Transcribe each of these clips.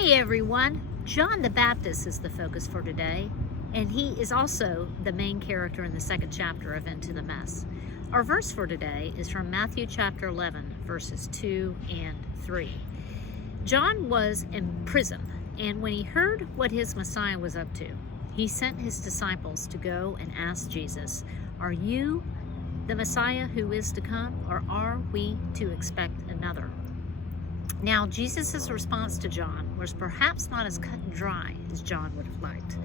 Hey everyone, John the Baptist is the focus for today, and he is also the main character in the second chapter of Into the Mess. Our verse for today is from Matthew chapter 11, verses 2 and 3. John was in prison, and when he heard what his Messiah was up to, he sent his disciples to go and ask Jesus, "Are you the Messiah who is to come, or are we to expect another?" Now, Jesus' response to John was perhaps not as cut and dry as John would have liked.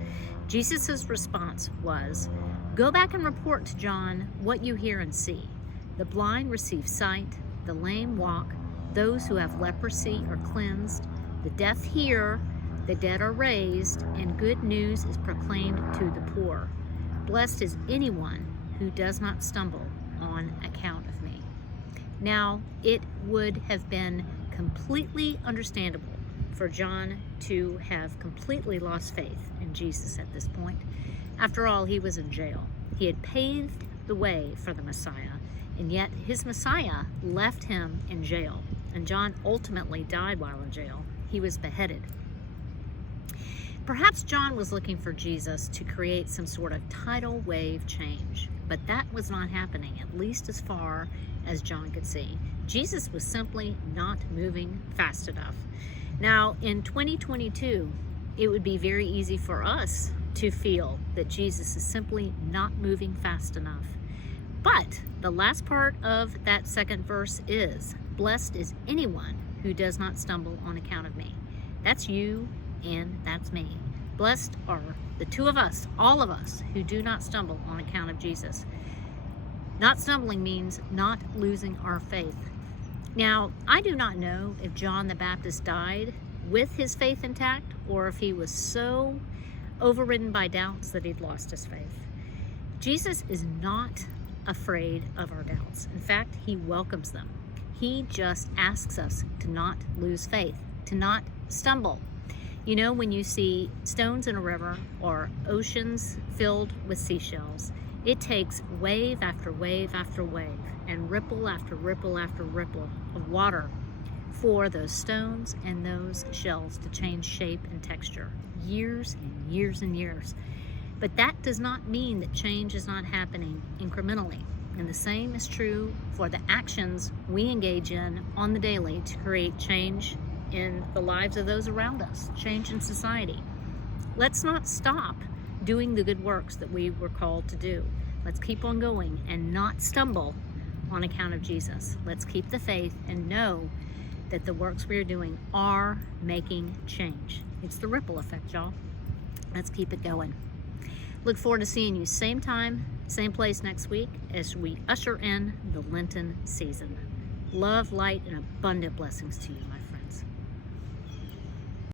Jesus' response was, "Go back and report to John what you hear and see. The blind receive sight, the lame walk, those who have leprosy are cleansed, the deaf hear, the dead are raised, and good news is proclaimed to the poor. Blessed is anyone who does not stumble on account of me." Now, it would have been completely understandable for John to have completely lost faith in Jesus at this point. After all, he was in jail. He had paved the way for the Messiah, and yet his Messiah left him in jail, and John ultimately died while in jail. He was beheaded. Perhaps John was looking for Jesus to create some sort of tidal wave change, but that was not happening, at least as far as John could see. Jesus was simply not moving fast enough. Now, in 2022, it would be very easy for us to feel that Jesus is simply not moving fast enough. But the last part of that second verse is, "Blessed is anyone who does not stumble on account of me." That's you and that's me. Blessed are the two of us, all of us, who do not stumble on account of Jesus. Not stumbling means not losing our faith. Now, I do not know if John the Baptist died with his faith intact or if he was so overridden by doubts that he'd lost his faith. Jesus is not afraid of our doubts. In fact, he welcomes them. He just asks us to not lose faith, to not stumble. You know, when you see stones in a river or oceans filled with seashells, it takes wave after wave after wave and ripple after ripple after ripple of water for those stones and those shells to change shape and texture. Years and years and years. But that does not mean that change is not happening incrementally. And the same is true for the actions we engage in on the daily to create change in the lives of those around us, change in society. Let's not stop doing the good works that we were called to do. Let's keep on going and not stumble on account of Jesus. Let's keep the faith and know that the works we are doing are making change. It's the ripple effect, y'all. Let's keep it going. Look forward to seeing you same time, same place next week as we usher in the Lenten season. Love, light, and abundant blessings to you, my friend.